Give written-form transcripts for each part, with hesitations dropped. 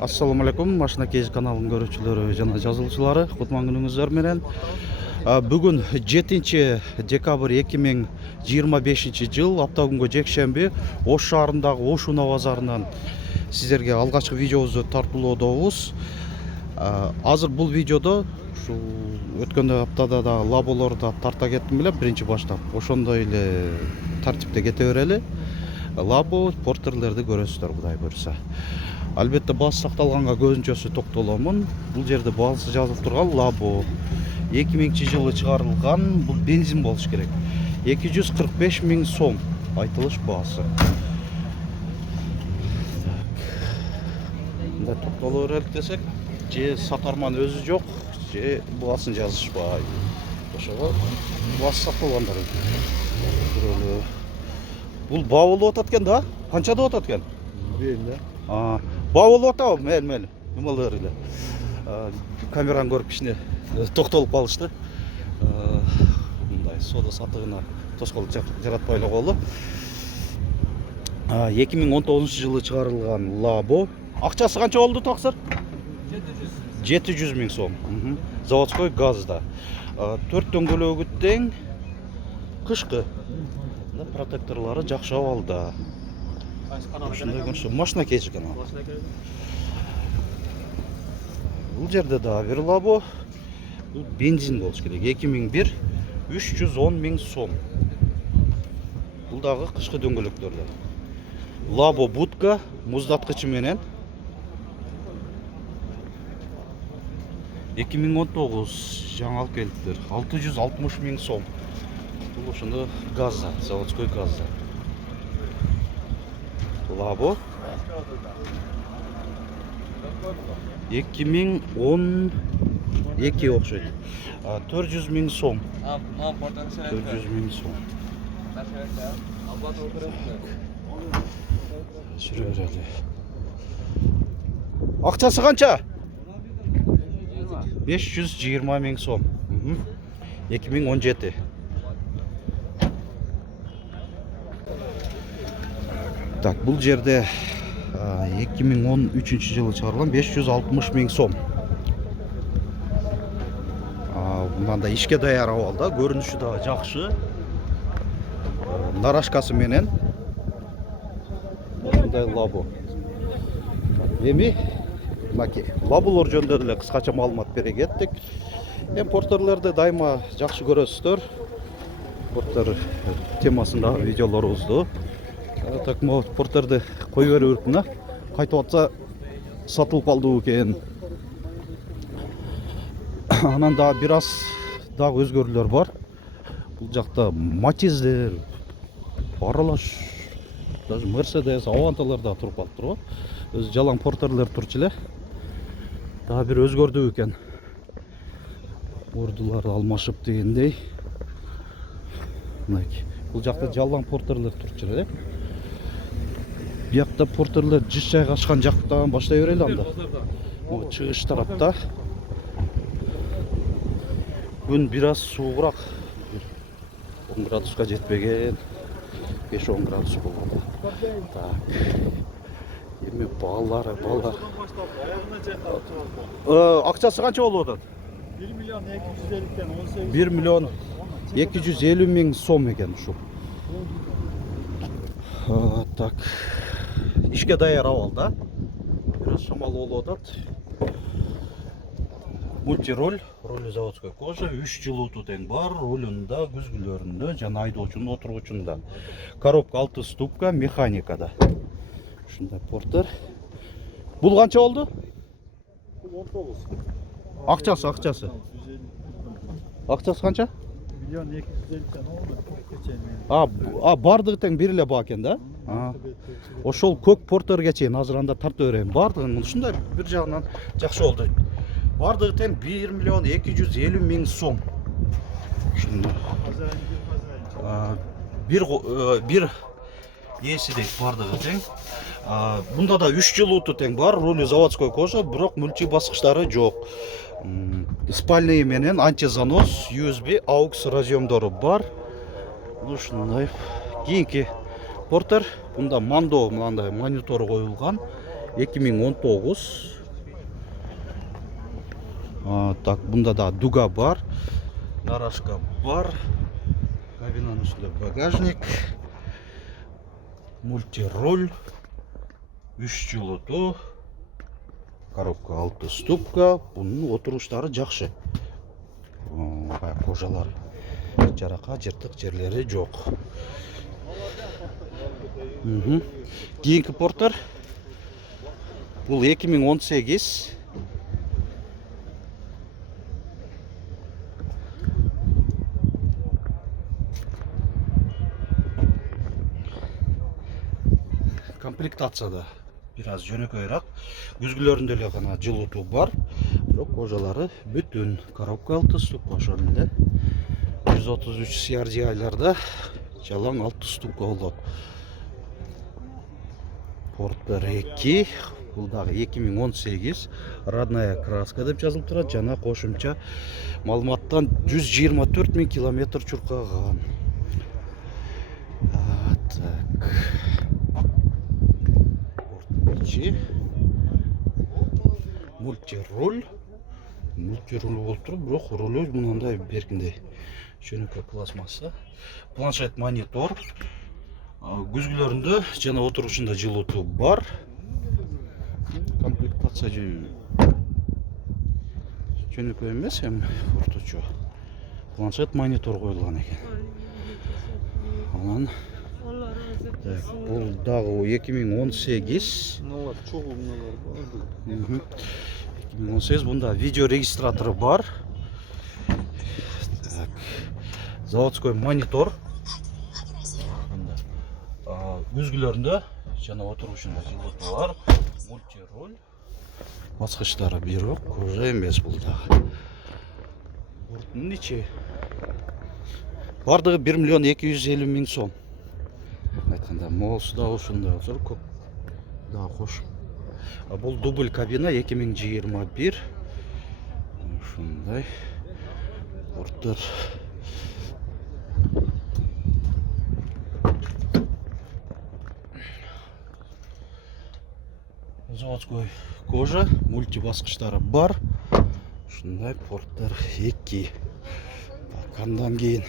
Assalamu alaikum, Машина Кейз каналының көрүүчүлөрү жана жазылуучулары, кутман күнүңүздөр менен. Бүгүн 7 декабрь 2025 жыл, апта күнгө жекшемби, Ош шаарындагы Ош Унаа базарынан сиздерге алгачкы видеобузду тартуулоодобуз. Азыр бул видеодо ушул өткөн аптада да лаболорду тарта кеттим беле, биринчи баштап. Ошондой эле тартипте кете берели. Лабо портерлерди көрөсүздөр, Кудай буйруса. Албетте баасы сакталганга көзүнчөсү токтоломун. Бул жерде баасы жазылып турган Лабо 2000 жылы чыгарылган, бул бензин болуш керек. 245 000 сом айтылыш баасы. Мында токтоло берелик десек, же сатарман өзү жок, же баасын жазышпай. Ошого баасы сакталгандар. Бул баа болуп атат экен да? Канчада болуп атат экен? Баа болуп атабы? Мел. Немелер эле. Камераны көрүп кичине токтолуп калышты. Мындай соода сатыгына тоскоолдук жаратпай эле коелу. 2019 жылы чыгарылган Лабо. Акчасы канча болду таксыр? 700 000 сом. Заводской газда. 4 дөңгөлөгү тең. Кышкы. Протекторлары жакшы абалда. Ушундай көрүнүштө Машина Кейз каналы. Бул жерде да бир Лабо. Бул бензин болуш керек. 2001 310 000 сом. Бул дагы кышкы дөңгөлөктөрдө. Лабо будка муздаткычы менен 2019 жаңы алып келиптир. 660 000 сом. Бул ошондо газда, заводской газда. Лабо 2012 окшойт. 400 000 сом. 400 000 сом. Жүрө берели. Акчасы канча? 520 000 сом. 2017. Так, бул жерде 2013 жылы чыгарылган 560 000 сом. Мында ишке даяр абалда, көрүнүшү да жакшы. Нарашкасы менен мындай Лабо. Эми Лаболор жөнүндө эле кыскача маалымат бере кеттик. Портерлерди дайыма жакшы көрөсүздөр. Портер темасындагы видеолорубузду. Так, порттерди кой берип да, кайтып атса сатылып калды экен. Анан да бир аз дагы өзгөрүүлөр бар. Бул жакта Матиздер, аралаш, даже Мерседес, Аванталар да туруп калыптыр го. Өзү жалаң портерлер турчу эле. Дагы бир өзгөрдү экен. Ордулар алмашып дегендей. Бул жакта жалаң портерлер турчу эле. Биякта портерлер жыш жайгашкан жактан баштай берели анда. Могу чыгыш тарапта. Күн бир аз суугураак. 10 градуска жетпеген. 5-10 градус болду. Так. Эми балдар. Акчасы канча болуп атат? 1 миллион 250 000 сом экен ушул. Так. Ишке даяр абалда. Бир аз шамал болуп атат. Мультироль, роль заводской кожа, 3 жылууту тең бар, рулунда, күзгүлөрүндө жана айдоочунун отургучунда. Коробка 6 ступка, механикада. Ушундай портер. Бул канча болду? 19. Акчасы. Акчасы канча? 1 250 бардыгы тең бир эле баа экен да? Ошол көк портерге чейин азыр анда тарта берейин. Бардыгын ушундай бир жагынан жакшы болду. Бардыгы тең 1 миллион 250 000 сом. Бир эсидей бардыгы тең. Бунда да 3 жылууту тең бар, рулю заводской кожа, бирок мульти баскычтары жок. Спальный менен антизанос, USB, AUX разъемдору бар. Ушундай кийинки портер. Бунда Мандо мындай монитору коюлган. 2019. Так, бunda да дуга бар, нарашка бар, кабинаның үстінде багажник, мультироль, 3 жылыту, коробка 6 ступка. Бұның отыруштары жақшы. Кожалар жарақа жыртық жерлері жоқ. Кейінгі порттар бұл 2018. Комплектацияда biraz жөнөкөйрак. Күзгүлөрүндө эле гана жылытуу бар. Бирок кожалары бүтүн. Коробка 6 ступка ошондо. 133 CRD айларда жалаң 6 ступка болот. Порттар 2. Бул дагы 2018. Родная краска деп жазылып турат. Жана кошумча маалыматтан 124 000 километр чуркаган. Так. Мультироль болуп туруп, бирок роль мындай беркиндей жөнөкөй пластмасса. Планшет монитор. Күзгүлөрүндө жана отурушунда жылытуу бар. Комплектация жөнөкөй эмес, эми орточо. Планшет монитор коюлган экен. Анан бұл дағы 2018. 2018 бұнда видео регистраторы бар. Заводской монитор. Күзгүлөрүндө жана отурушунда жылытуу бар. Мультироль. Баскычтары бирок кожа эмес бул дагы. Борттун ичи бардыгы 1 250 000 сом. Айтканда моосу да ушундай болсо көп да кош. Бул дубль кабина 2021. Ушундай порттор. Заводской кожа, мультибаскычтары бар. Ушундай порттор 2. Андан кийин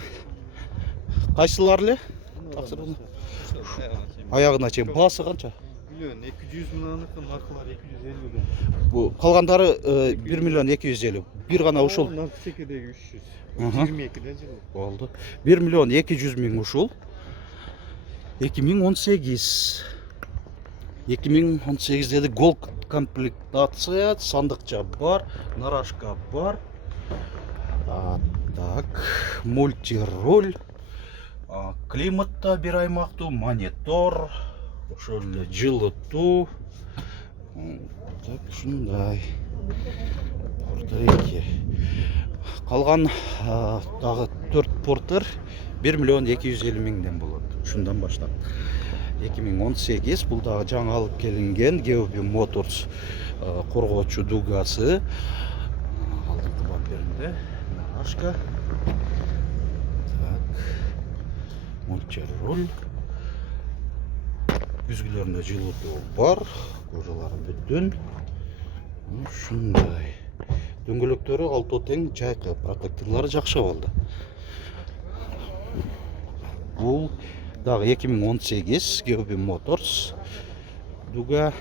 кайсылар эле? Аягына чейин баасы канча? 1 200 мыңдыкы, маркалар 250. Бу калгандары 1 250. Бир гана ушул. Секедеги 300. 22де жыл. Болду. 1 200 000 ушул. 2018. 2018 деди, гол комплектация, сандыкча бар, нарашка бар. Так, мультироль. Климатта бир аймактуу, монитор, ошол эле жылытуу. Так, ушундай. Порттор 2. Калган дагы 4 порттор 1 250 000ден болот. Ушундан баштап. 2018 бул дагы жаңы алып келинген GeoBi Motors коргоочу дугасы. Алдыңкы бамперинде нарашка. Мультироль. Күзгүлөрүндө жылытуу бар, кожалары бүтүн. Ушундай. Дөңгөлөктөрү алто тең жайкы, протекторлору жакшы болду. Бул дагы 2018 GeoBi Motors дуга.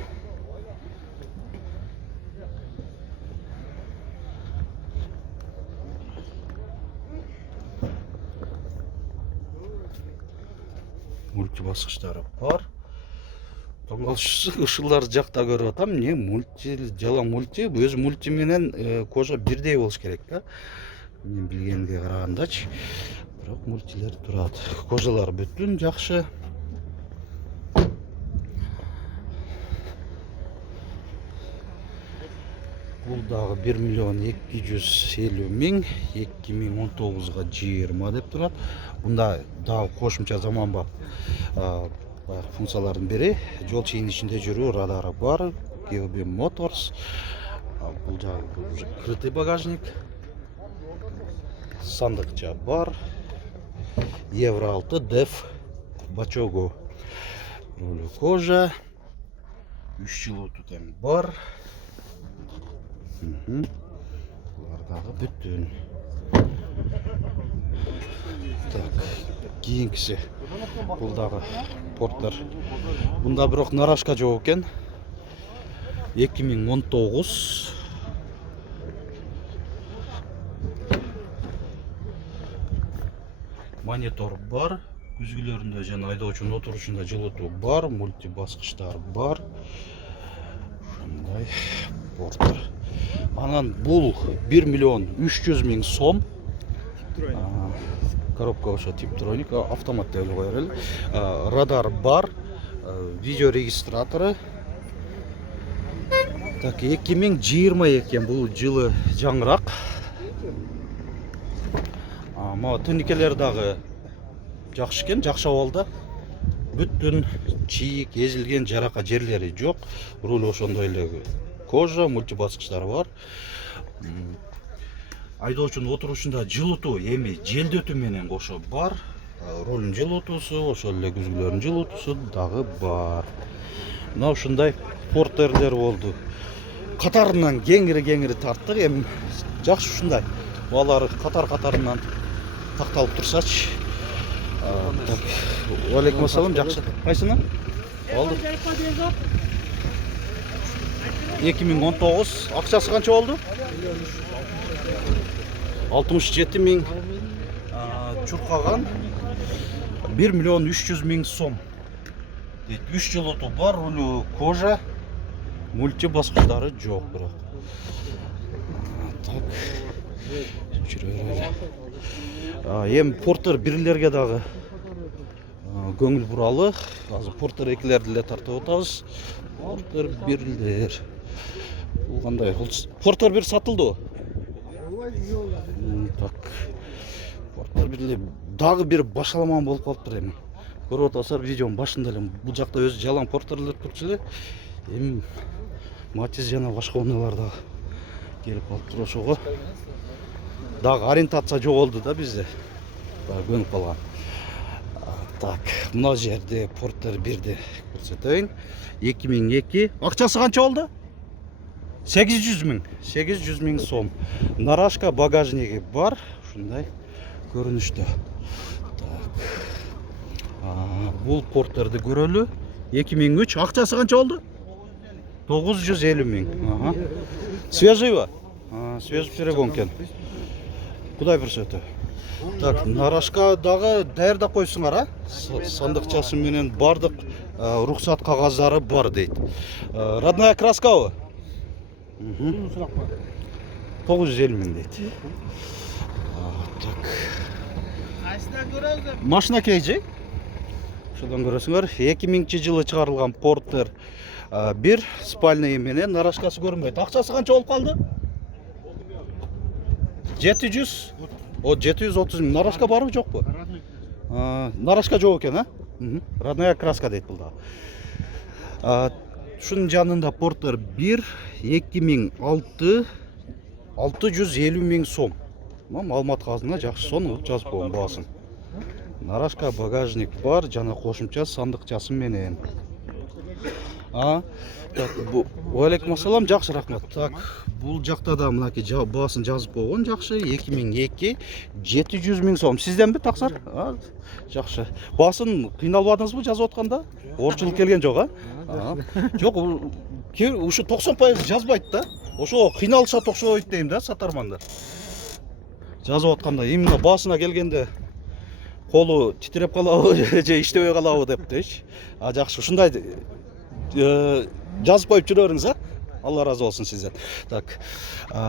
Мультибаскычтары бар. Ушулар жакта көрүп атам. Эмне мульти, жалаң мульти, өз мульти менен кожа бирдей болуш керек да. Мен билгенге карагандачы. Бирок мультилер турат. Кожалар бүтүн жакшы. Бул дагы 1 250 000, 2019-га 20 деп турат. Бунда дагы кошумча заманбап функциялардын бири, жол чейин ичинде жүрүү радары бар, GeoBi Motors. Бул жагы уже крытый багажник. Сандыкча бар. Евро 6 DEF бачогу. Руль кожа. 3 жылытуу тең бар. Булар дагы бүтүн. Так, кийинкиси. Бул дагы порттер. Бунда бирок нарашка жок экен. 2019. Монитор бар. Күзгүлөрүндө жана айдоочунун отурушунда жылытуу бар, мульти баскычтар бар. Ушундай порттер. Анан бул 1 миллион 300 миң сом. Коробка ошо типтроник, автомат деп коелу. Радар бар, видео регистратору. Так, 2022 бул жылы жаңыраак. Ама тыникелер дагы жакшы экен, жакшы абалда. Бүттүн чийик, эзилген, жарака жерлери жок. Руль ошондой эле кожа, мульти баскычтары бар. Айдоочунун отурушунда жылытуу, эми желдетүү менен кошо бар. Рулдун жылытуусу, ошол эле күзгүлөрдүн жылытуусу дагы бар. Мына ушундай портерлер болду. Катарынан кеңири тарттык, эми жакшы ушундай. Алар катарынан такталып турсачы. Так, алейкум ассалам, жакшы. Кайсыны? Алды. 2019. Акчасы канча болду? 67 миң чуркаган. 1 миллион 300 миң сом. 3 жылытуу бар, рулю кожа. Мульти баскычтары жок бирок. Так. Эми портер бирлерге дагы көңүл буралы. Азыр портер экилерди эле тартып атабыз. Портер бирлер. Бул кандай? Портер бир сатылды. Так. Портер бирлер дагы бир башаламан болуп калыптыр эми. Көрүп атасыздар видеонун башында эле бул жакта өзү жалаң портерлер турчу эле. Эми Матиз жана башка унаалар да келип калыптыр ошого. Дагы ориентация жоголду да бизде. Көнүп калган. Так, мына жерде портер бирди көрсөтөйүн. 2002. Акчасы канча болду? 800 миң. 800 миң сом. Нарашка багажниги бар. Ушундай көрүнүштө. Так. Бул портерди көрөлү. 2003. Акчасы канча болду? 950 миң. Свежий ба? Свежий перегон. Кудай көрсөтө. Так, нарашка дагы даярдап койсуңар, сандыкчасы менен бардык рухсат кагаздары бар дейт. Родная краскабы? 950 миң дейт. Так. Машина кейжи? Ошодон көрөсүңөр. 2000-жылы чыгарылган Портер 1 спальный менен нарашкасы көрүнбөйт. Акчасы канча болуп калды? 700. О, 730 миң. Нарашка барбы, жокпу? Нарашка жок экен, а? Родная краска дейт бул да. Шунун жанында Портер 1 2006 650 миң сом. Маалымат кагазына жакшы сон жазып койгон баасын. Нарашка багажник бар, жана кошумча сандыкчасы менен. Так, алейкум ассалам, жакшы рахмат. Так, бул жакта да мынакей баасын жазып койгон жакшы. 2002 700 миң сом. Сизденби таксар? Жакшы. Баасын кыйналбадыңызбы жазып атканда? Орчулук келген жок, а? Жок, ушу 90% жазбайт да. Ошо кыйналышат окшойт дейм да, сатармандар. Жазып атканда именно баасына келгенде колу титиреп калабы же иштебей калабы деп дейчи. Жакшы, ушундай жазып коюп жүрөрүңүз, а? Алла разы болсун сизден. Так.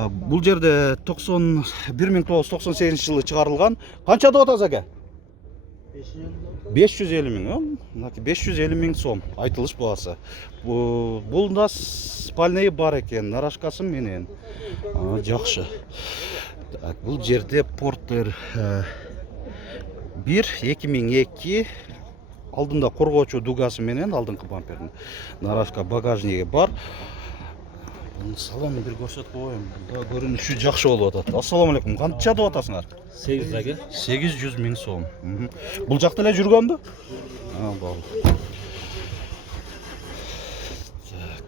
Бул жерде 1998 жылы чыгарылган. Канча деп атасыз аке? 550 миң. Мынакей 550 миң сом айтылыш баасы. Бул да спальный бар экен, нарашкасы менен. Жакшы. Так, бул жерде Портер 1 2002 алдында коргоочу дугасы менен алдыңкы бампердин. Нарашка багажниги бар. Салонун бир көрсөтүп коеюн. Бул көрүнүшү жакшы болуп атат. Ассаламу алейкум. Канча деп атасыңар? 8 аке. 800 миң сом. Бул жакта эле жүргөнбү? Так.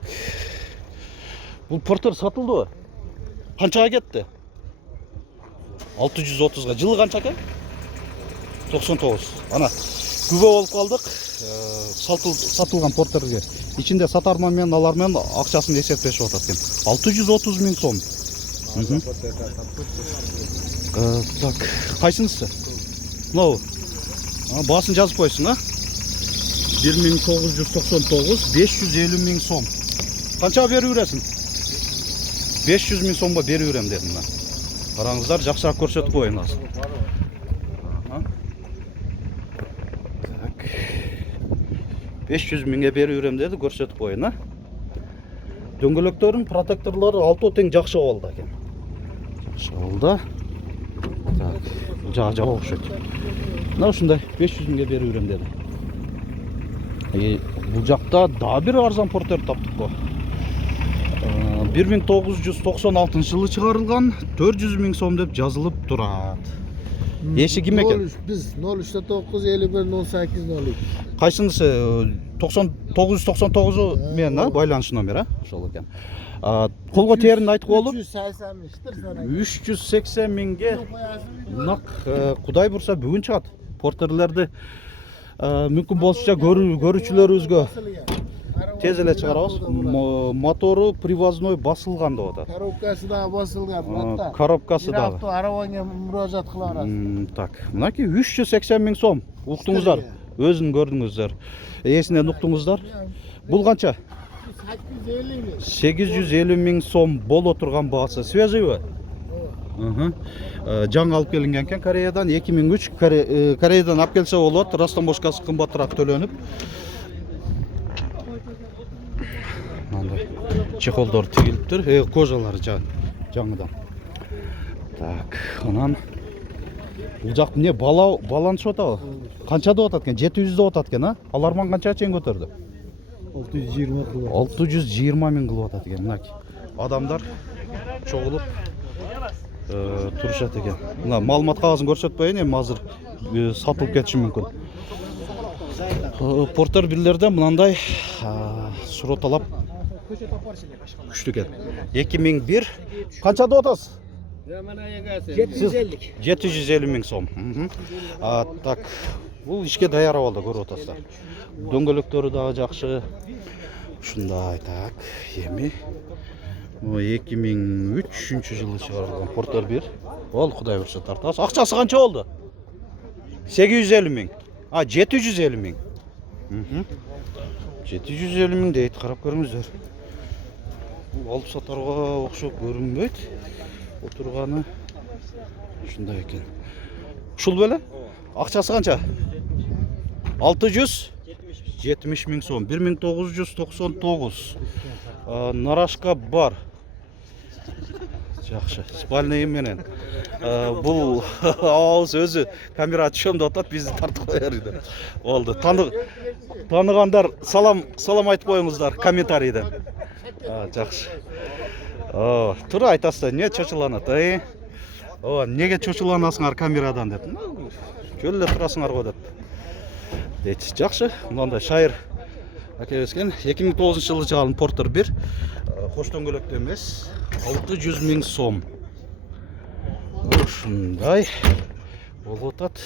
Бұл портер сатылды. Қаншаға кетті? 630-ға. Жылы қанша екен? 99. Ана күбе болып қалдық. Сатылған портерге. İçinde satarman alarman akçasını есептешіп отыр екен. 630 000 сом. Так, қайсынысы? Мынау. Басын жазып қойсын, а? 1999, 550 000 сом. Қанша беріп жүресің? 500 000 сомға беріп жүрем дедім мен. Қараңыздар, жақсырақ көрсетіп қойыңыз. Так. 500 000-ге беріп жүрем деді, көрсетіп қойын, а? Дөңгелектердің протекторлары 6 тең жақсы болды екен. Жақсы болды. Так, жағы оқшайды. Мынау шындай 500 000-ге беріп жүрем деді. Бұл жақта да бір арзан портер таптық қой. 1996 жылы шығарылған 400 000 сом деп жазылып тұрады. Еші кім екен? Біз 03-9-51-18-02. Қайсынысы 999 мен байланыш номер, сол екен. Қолға терін айтық болып 380 000-ге нақ құдай бұрса бүгін шығады. Портерлерді мүмкін болса көрушілеріңізге тез еле шығарамыз. Моторы привозной басылған да отады. Коробкасы да басылған. Коробкасы да. Авто араваңа мұражат қыларасыз. Так, мынаки 380 000 сом. Ұқтыңыздар. Өзін көрдіңіздер. Есінен ұқтыңыздар. Бұл қанша? 850 000 сом бол отырған бағасы. Свежий бі? Жаң алып келінген кен Кореядан 2003 Кореядан алып келсе олат растамошкасы қымбатырақ төленіп. Чехолдар тегіліп тұр, кожалары жаңыдан. Так, онан бұл жақ не баланш отау? Қаншада отат кен? 700-де отат кен, а? Аларман қанша чен көтерді? 620 000 қылып отат кен. Адамдар çoğulup turuşat eкен. Мына маалымат кагазын көрсөтпөйүн, эми азыр сатылып кетиши мүмкүн. Портер бирлерден мынандай суроталап күчтүү экен. 2001 канчада отасыз? 750 000 сом. Так, бул ишке даяр абалда көрүп атасыздар. Дөңгөлөктөрү дагы жакшы. Ушундай, так, эми 2003 жылы чыгарылган Портер 1. Ол Кудай бурса тартасыз. Акчасы канча болду? 850 000. 750 000. 750 000 дейт, карап көрүңүздөр. Бул алып сатарга окшоп көрүнбөйт. Отурганы ушундай экен. Ушул беле? Акчасы канча? 670 000 сом. 1999. Нарашка бар. Жакшы. Спальный менен. Бул ауыз өзү камера түшөм деп атат, бизди тартып коёр. Болду. Таныгандар салам айтып коюңуздар комментарийден. Жакшы. Тура айтасыздар, не чочуланат? Неге чочуланасыңар камерадан деп. Жөн эле турасыңар го деп. Дейт. Жакшы. Мындай шайыр әкелескен 2009 жылы чыгарылган Портер 1. Кош дөңгөлөктө эмес, 600 000 сом. Ушундай болуп атат.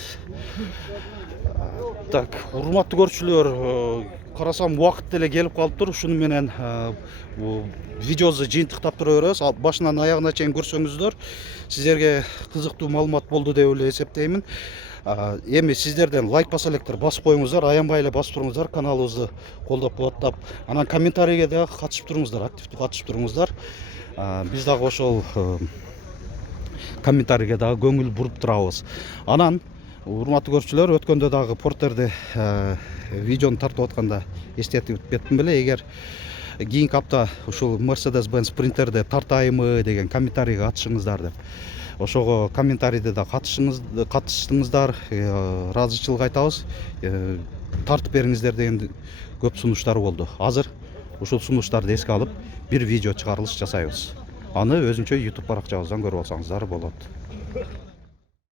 Так, урматтуу көрүүчүлөр, карасам убакыт деле келип калыптыр. Ушуну менен видеобузду жыйынтыктап тура беребиз. Башынан аягына чейин көрсөңүздөр, сиздерге кызыктуу маалымат болду деп эле эсептеймин. Эми сиздерден лайк баса электер, басып коюңуздар, аянбай эле басып туруңуздар, каналыбызды колдоп кубаттап, анан комментарийге да катышып туруңуздар, активдүү катышып туруңуздар. Биз дагы ошол комментарийге дагы көңүл буруп турабыз. Анан урматтуу көрүүчүлөр, өткөндө дагы Портерди видеону тартып атканда эстетип кеттим беле, эгер кийинки апта ушул Mercedes-Benz Sprinterди тартайымы деген комментарийге катышыңыздар деп. Ошого комментарийде да катыштыңыздар, ыраазычылык айтабыз. Тартып бериңиздер деген көп сунуштар болду. Азыр ушул сунуштарды эске алып, бир видео чыгарылыш жасайбыз. Аны өзүнчө YouTube баракчабыздан көрүп алсаңыздар болот.